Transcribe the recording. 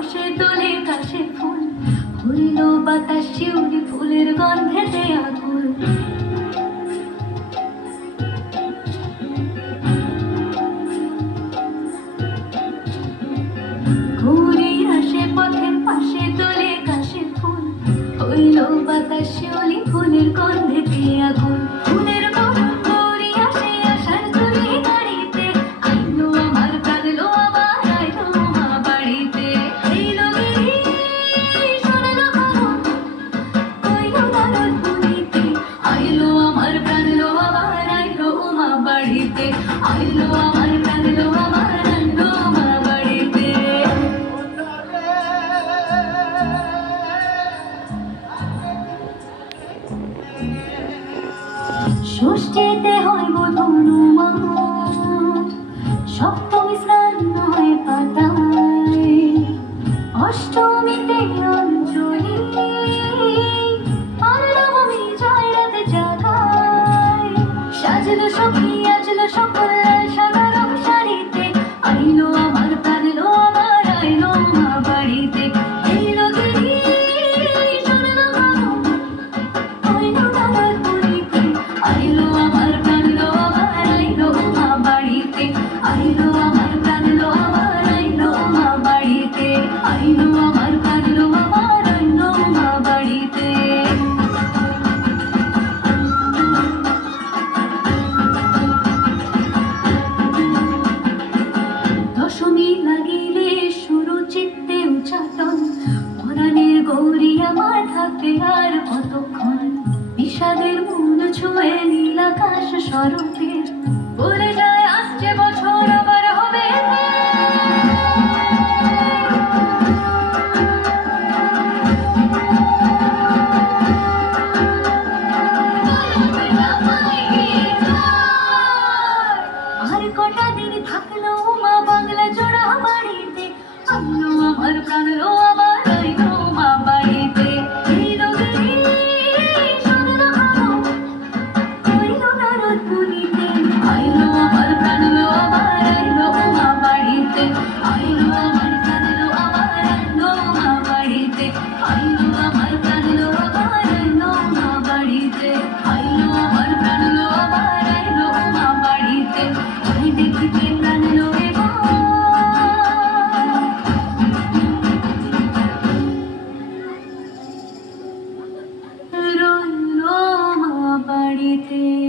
আকাশে তোলে কাশে ফুল হইল বাতাস শিউলি ফুলের গন্ধেতে আগুন ষষ্ঠীতে হইব সপ্তমী স্নান হয় পাতায়। অষ্টমীতে অঞ্জলি জয় নবমী জাগায়। সাজলো সখী i'm chocolate. স্বরূপে ভুলে যায় আসছে বছর আবার হবে আর কটা দিন থাকল মা বাংলা জোড়া বাড়িতে আমার প্রাণ You.